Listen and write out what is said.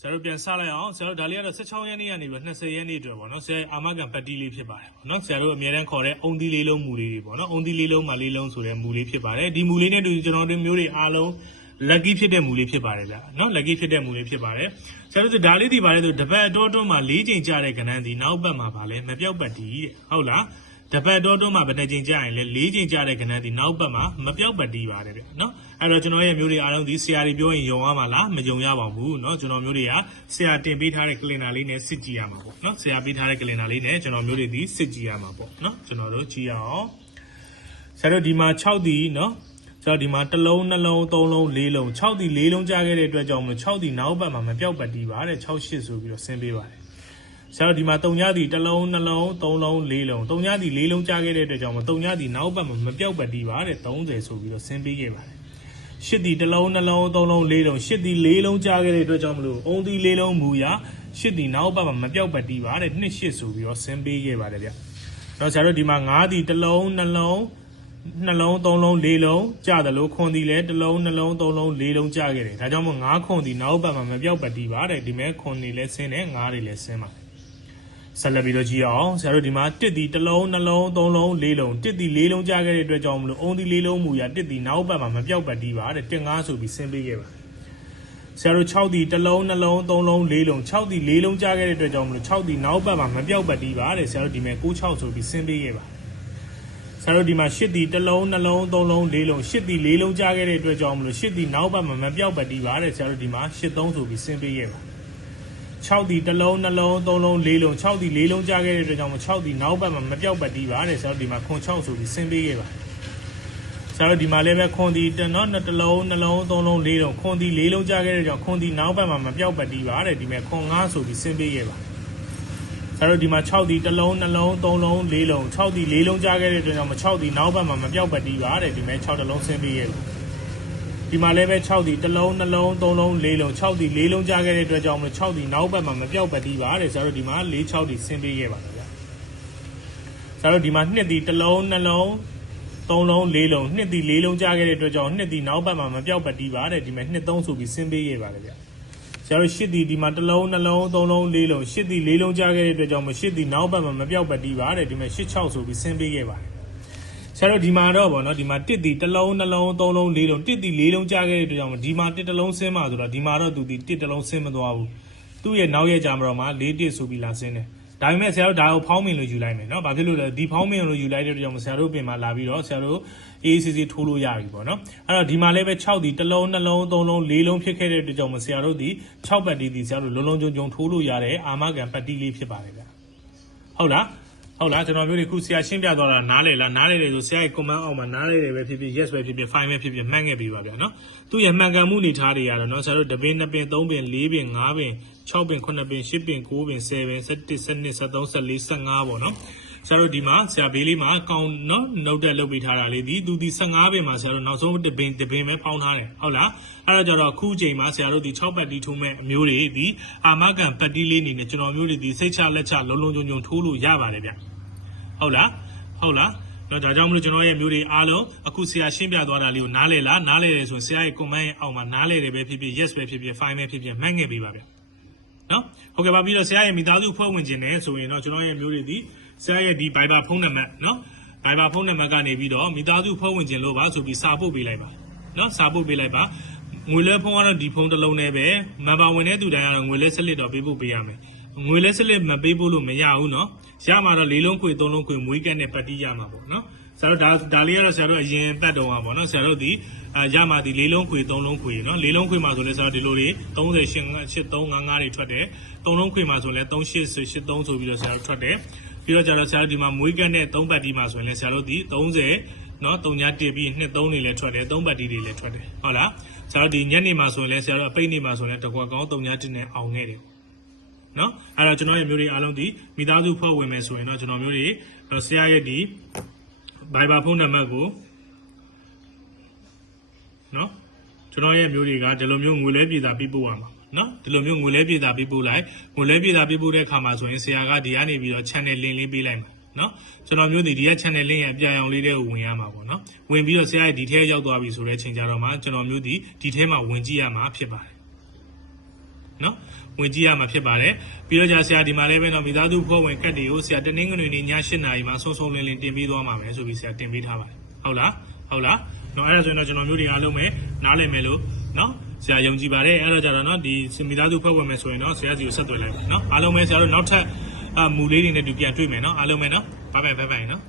ဆရာတို့ပြန်စလိုက်အောင်ဆရာတို့ဒါလေးကတော့16ရက်နေ့ကနေပြီး20ရက်နေ့အတွက်ပေါ့နော်ဆရာအာမကန်ပတ်တီးလေးဖြစ်ပါတယ်ပေါ့နော်ဆရာတို့အများတန်းခေါ်တဲ့အုံသီးလေးလုံးမူလေးတွေပေါ့နော်အုံသီးလေးလုံးမလေးလုံးဆိုတဲ့မူလေးဖြစ်ပါတယ်ဒီမူလေးနဲ့တူကျွန်တော်တို့မျိုးတွေအားလုံး lucky ဖြစ်တဲ့မူလေးဖြစ်ပါတယ်ဗျာနော် lucky ဖြစ်တဲ့မူလေးဖြစ်ပါတယ်ဆရာတို့ဒါလေးဒီပါတယ်ဆိုတပတ်အတွင်းမှာ၄ချိန်ကြာတဲ့ကဏ္ဍဒီနောက်ပတ်မှာပါလဲမပြောက်ပတ်တီးတဲ့ဟုတ်လား တပတ်တော်တော်မှာဘယ်နှချိန်ကြာရင်လဲ၄ချိန်ကြာတဲ့ကဏ္ဍဒီနောက်ပတ်မှာမပြောက်ပတ်တီးပါတယ်ဗျာနော်အဲ့တော့ကျွန်တော်ရဲ့မျိုးတွေအားလုံးဒီဆရာတွေပြောရင်ယုံရမှာလားမယုံရပါဘူးเนาะကျွန်တော်မျိုးတွေကဆရာတင်ပေးထားတဲ့ကလင်နာလေးနဲ့စစ်ကြည့်ရမှာပေါ့เนาะဆရာပေးထားတဲ့ကလင်နာလေးနဲ့ကျွန်တော်မျိုးတွေဒီစစ်ကြည့်ရမှာပေါ့เนาะကျွန်တော်တို့ကြည့်ရအောင်ဆရာတို့ဒီမှာ6ဒီเนาะကျွန်တော်ဒီမှာတစ်လုံးနှလုံးသုံးလုံးလေးလုံး6ဒီလေးလုံးကြားခဲ့တဲ့အတွက်ကြောင့်မလို့6ဒီနောက်ဘက်မှာမပြောက်ပတ်တီးပါတဲ့6 8ဆိုပြီးတော့ဆင်းပေးပါတယ် ဆရာတို့ဒီမှာ3ညဒီတစ်လုံးနှလုံး3လုံးလေးလုံး3ညဒီလေးလုံးကြားခဲ့တဲ့အတွက်ကြောင့်မ3ညဒီနောက်ဘက်မှာမပြောက်ပတ်တီးပါတဲ့30ဆိုပြီးတော့ဆင်းပေးခဲ့ပါတယ်ရှစ်ဒီတစ်လုံးနှလုံးသုံးလုံးလေးလုံးရှစ်ဒီလေးလုံးကြားခဲ့တဲ့အတွက်ကြောင့်မလို့အုံဒီလေးလုံးမူရာရှစ်ဒီနောက်ဘက်မှာမပြောက်ပတ်တီးပါတဲ့2 8ဆိုပြီးတော့ဆင်းပေးခဲ့ပါတယ်ဗျ။တော့ဆရာတို့ဒီမှာ9ဒီတစ်လုံးနှလုံးနှလုံးသုံးလုံးလေးလုံးကြားတယ်လို့ခွန်ဒီလဲတစ်လုံးနှလုံးသုံးလုံးလေးလုံးကြားခဲ့တယ်။ဒါကြောင့်မို့9ခွန်ဒီနောက်ဘက်မှာမပြောက်ပတ်တီးပါတဲ့ဒီမဲ့ခွန်ဒီလဲဆင်းတယ်9တွေလဲဆင်းပါတယ်။ ဆက်လက်ပြီးတော့ကြည့်အောင်ဆရာတို့ဒီမှာတစ်ဒီတစ်လုံးနှလုံးသုံးလုံးလေးလုံးတစ်ဒီလေးလုံးကြားခဲ့တဲ့အတွက်ကြောင့်မလို့အုံဒီလေးလုံးမူရာတစ်ဒီနောက်ဘက်မှာမပြောက်ပတ်တီးပါတဲ့တစ်9ဆိုပြီးဆင်းပေးခဲ့ပါတယ်ဆရာတို့6ဒီတစ်လုံးနှလုံးသုံးလုံးလေးလုံး6ဒီလေးလုံးကြားခဲ့တဲ့အတွက်ကြောင့်မလို့6ဒီနောက်ဘက်မှာမပြောက်ပတ်တီးပါတဲ့ဆရာတို့ဒီမဲ့96ဆိုပြီးဆင်းပေးခဲ့ပါတယ်ဆရာတို့ဒီမှာ8ဒီတစ်လုံးနှလုံးသုံးလုံးလေးလုံး8ဒီလေးလုံးကြားခဲ့တဲ့အတွက်ကြောင့်မလို့8ဒီနောက်ဘက်မှာမပြောက်ပတ်တီးပါတဲ့ဆရာတို့ဒီမှာ83ဆိုပြီးဆင်းပေးခဲ့ပါတယ် 6ဒီတစ်လုံးနှလုံးသုံးလုံးလေးလုံး6ဒီလေးလုံးကြားခဲ့တဲ့အတွက်ကြောင့်6ဒီနောက်ဘက်မှာမပြောက်ပတ်တီးပါတဲ့ဆရာတို့ဒီမှာခွန်6ဆိုပြီးဆင်းပေးခဲ့ပါတယ်ဆရာတို့ဒီမှာလည်းပဲခွန်ဒီတနော်တစ်လုံးနှလုံးသုံးလုံးလေးလုံးခွန်ဒီလေးလုံးကြားခဲ့တဲ့ကြောင့်ခွန်ဒီနောက်ဘက်မှာမပြောက်ပတ်တီးပါတဲ့ဒီမဲ့ခွန်9ဆိုပြီးဆင်းပေးခဲ့ပါတယ်ဆရာတို့ဒီမှာ6ဒီတစ်လုံးနှလုံးသုံးလုံးလေးလုံး6ဒီလေးလုံးကြားခဲ့တဲ့အတွက်ကြောင့်6ဒီနောက်ဘက်မှာမပြောက်ပတ်တီးပါတဲ့ဒီမဲ့6တလုံးဆင်းပေးခဲ့ပါတယ် ဒီမှာလည်းပဲ6ဒီတစ်လုံးနှလုံးသုံးလုံးလေးလုံး6ဒီလေးလုံးကြားခဲ့တဲ့အတွက်ကြောင့်မလို့6ဒီနောက်ဘက်မှာမပြောက်ပတ်တီးပါတဲ့ဆရာတို့ဒီမှာ4 6ဒီဆင်းပေးခဲ့ပါတယ်ဗျာဆရာတို့ဒီမှာ2ဒီတစ်လုံးနှလုံးသုံးလုံးလေးလုံး2ဒီလေးလုံးကြားခဲ့တဲ့အတွက်ကြောင့်2ဒီနောက်ဘက်မှာမပြောက်ပတ်တီးပါတဲ့ဒီမှာ2 3ဆိုပြီးဆင်းပေးခဲ့ပါတယ်ဗျာဆရာတို့8ဒီဒီမှာတစ်လုံးနှလုံးသုံးလုံးလေးလုံး8ဒီလေးလုံးကြားခဲ့တဲ့အတွက်ကြောင့်မ8ဒီနောက်ဘက်မှာမပြောက်ပတ်တီးပါတဲ့ဒီမှာ8 6ဆိုပြီးဆင်းပေးခဲ့ပါတယ် ဆရာတို့ဒီမှာတော့ဗောနော်ဒီမှာတစ်ဒီတစ်လုံးနှလုံးသုံးလုံးလေးလုံးတစ်ဒီလေးလုံးကြားခဲ့တဲ့အတွက်ကြောင့်ဒီမှာတစ်တစ်လုံးဆင်းမှာဆိုတော့ဒီမှာတော့သူဒီတစ်တစ်လုံးဆင်းမသွားဘူးသူ့ရဲ့နောက်ရဲ့ကြာမှာတော့မှ၄တစ်ဆိုပြီးလာဆင်းတယ်ဒါပေမဲ့ဆရာတို့ဒါကိုဖောင်းမင်လို့ယူလိုက်မယ်เนาะဘာဖြစ်လို့လဲဒီဖောင်းမင်လို့ယူလိုက်တဲ့အတွက်ကြောင့်ဆရာတို့ပြင်မှာလာပြီးတော့ဆရာတို့ ACC ထိုးလို့ရပြီပေါ့เนาะအဲ့တော့ဒီမှာလည်းပဲ6ဒီတစ်လုံးနှလုံးသုံးလုံးလေးလုံးဖြစ်ခဲ့တဲ့အတွက်ကြောင့်ဆရာတို့ဒီ6ပတ်တီးဒီဆရာတို့လုံးလုံးကြုံကြုံထိုးလို့ရတဲ့အာမခံပတ်တီးလေးဖြစ်ပါတယ်ဗျဟုတ်လား ဟုတ်လားကျွန်တော်မျိုးတွေခုဆရာရှင်းပြသွားတာနားလေလားနားလေတယ်ဆိုဆရာရဲ့ comment အောက်မှာနားလေတယ်ပဲဖြစ်ဖြစ် yes ပဲဖြစ်ဖြစ် fine ပဲဖြစ်ဖြစ်မှတ်ခဲ့ပေးပါဗျာနော်သူ့ရဲ့မှန်ကန်မှုအနေထားတွေကတော့နော်ဆရာတို့တပင်းနှစ်ပင်သုံးပင်လေးပင်ငါးပင်6ပင်9ပင်10ပင်9ပင်10ပင်17 12 13 14 15ပေါ့နော် ဆရာတို့ဒီမှာဆရာဘေးလေးမှာကောင်းနော်နှုတ်တက်လုပ်ပေးထားတာလေးဒီသူဒီ15ပင်မှာဆရာတို့နောက်ဆုံးတပင်တပင်ပဲဖောင်းထားတယ်ဟုတ်လားအဲ့တော့ကျတော့ခုချိန်မှာဆရာတို့ဒီ6ပတ်တီးထိုးမဲ့အမျိုးတွေဒီအာမကန်ပတ်တီးလေးအနေနဲ့ကျွန်တော်မျိုးတွေဒီစိတ်ချလက်ချလုံးလုံးကြုံကြုံထိုးလို့ရပါတယ်ဗျဟုတ်လားဟုတ်လားတော့ဒါကြောင့်မလို့ကျွန်တော်ရဲ့မျိုးတွေအားလုံးအခုဆရာရှင်းပြသွားတာလေးကိုနားလဲလားနားလဲတယ်ဆိုရင်ဆရာရဲ့ comment ရဲ့အောက်မှာနားလဲတယ်ပဲဖြစ်ဖြစ် yes ပဲဖြစ်ဖြစ် fine ပဲဖြစ်ဖြစ်မှတ်ငယ်ပေးပါဗျနော်ဟုတ်ကဲ့ပါပြီးတော့ဆရာရဲ့မိသားစုဖွဲ့ဝင်ခြင်းနဲ့ဆိုရင်တော့ကျွန်တော်ရဲ့မျိုးတွေဒီ ဆရာရဲ့ဒီ Viber ဖုန်းနံပါတ်နော် Viber ဖုန်းနံပါတ်ကနေပြီးတော့မိသားစုဖွဲ့ဝင်ခြင်းလို့ပါဆိုပြီးစာပို့ပေးလိုက်ပါနော်စာပို့ပေးလိုက်ပါငွေလဲဖုန်းကတော့ဒီဖုန်းတစ်လုံးနဲ့ပဲမန်ပါဝင်တဲ့သူတိုင်းကတော့ငွေလဲဆက်လက်တော့ပေးဖို့ပေးရမယ်ငွေလဲဆက်လက်မပေးဖို့လို့မရဘူးနော်ရမှာတော့လေးလုံးခွေသုံးလုံးခွေမွေးကက်နဲ့ပတ်တီးရမှာပေါ့နော်ဆရာတို့ဒါဒါလေးကတော့ဆရာတို့အရင်တက်တုံးอ่ะပေါ့နော်ဆရာတို့ဒီအာရမှာဒီလေးလုံးခွေသုံးလုံးခွေနော်လေးလုံးခွေမှာဆိုလဲဆရာတို့ဒီလိုတွေ30 83 55တွေထွက်တယ်သုံးလုံးခွေမှာဆိုလဲ38 83ဆိုပြီးတော့ဆရာတို့ထွက်တယ် ပြီးတော့ကျတော့ဆရာတို့ဒီမှာမွေးကက်နဲ့3ပတ်တီးမှာဆိုရင်လဲဆရာတို့ဒီ30နော်3ညတက်ပြီး2 3တွေလည်းထွက်တယ်3ပတ်တီးတွေလည်းထွက်တယ်ဟုတ်လားဆရာတို့ဒီညနေမှာဆိုရင်လဲဆရာတို့အပိတ်နေမှာဆိုရင်တကွက်ကောင်း3ညတက်နဲ့အောင်ခဲ့တယ်နော်အဲ့တော့ကျွန်တော်ရဲ့မျိုးတွေအားလုံးဒီမိသားစုဖွဲ့ဝင်မယ်ဆိုရင်တော့ကျွန်တော်မျိုးတွေဆရာရဲ့ဒီ Viber ဖုန်းနံပါတ်ကိုနော်ကျွန်တော်ရဲ့မျိုးတွေကဒီလိုမျိုးငွေလဲပြည်တာပြပို့ရမှာ နော်ဒီလိုမျိုးငွေလဲပြည်တာပြပို့လိုက်ငွေလဲပြည်တာပြပို့တဲ့အခါမှာဆိုရင်ဆရာကဒီကနေပြီးတော့ channel link လေးပေးလိုက်မှာနော်ကျွန်တော်မျိုးဒီဒီက channel link ရဲ့အပြာရောင်လေးတွေကိုဝင်ရမှာပေါ့နော်ဝင်ပြီးတော့ဆရာရဲ့ဒီထဲရောက်သွားပြီဆိုတဲ့ချိန်ကြတော့မှကျွန်တော်မျိုးဒီဒီထဲမှာဝင်ကြည့်ရမှာဖြစ်ပါတယ်နော်ဝင်ကြည့်ရမှာဖြစ်ပါတယ်ပြီးတော့ကြာဆရာဒီမှာလည်းပဲတော့မိသားစုဖွဲ့ဝင်ကတ်တွေကိုဆရာတနင်္ဂနွေနေ့ည7:00နာရီမှာဆုံးဆုံးလင်းလင်းတင်ပေးသွားမှာပဲဆိုပြီးဆရာတင်ပေးထားပါတယ်ဟုတ်လားဟုတ်လားနော်အဲ့ဒါဆိုရင်တော့ကျွန်တော်မျိုးတွေအားလုံးပဲနားလည်မယ်လို့နော် ဆရာယုံကြည်ပါတယ်အဲ့တော့ကြာတော့နော်ဒီမိသားစုဖွဲ့ဝင်မယ်ဆိုရင်တော့ဆရာစီကိုဆက်သွယ်လိုက်ပါနော်အားလုံးပဲဆရာတို့နောက်ထပ်အမူလေးတွေနဲ့တူပြန်တွေ့မယ်နော်အားလုံးပဲနော်ဘိုင်ဘိုင်ဘိုင်ဘိုင်နော်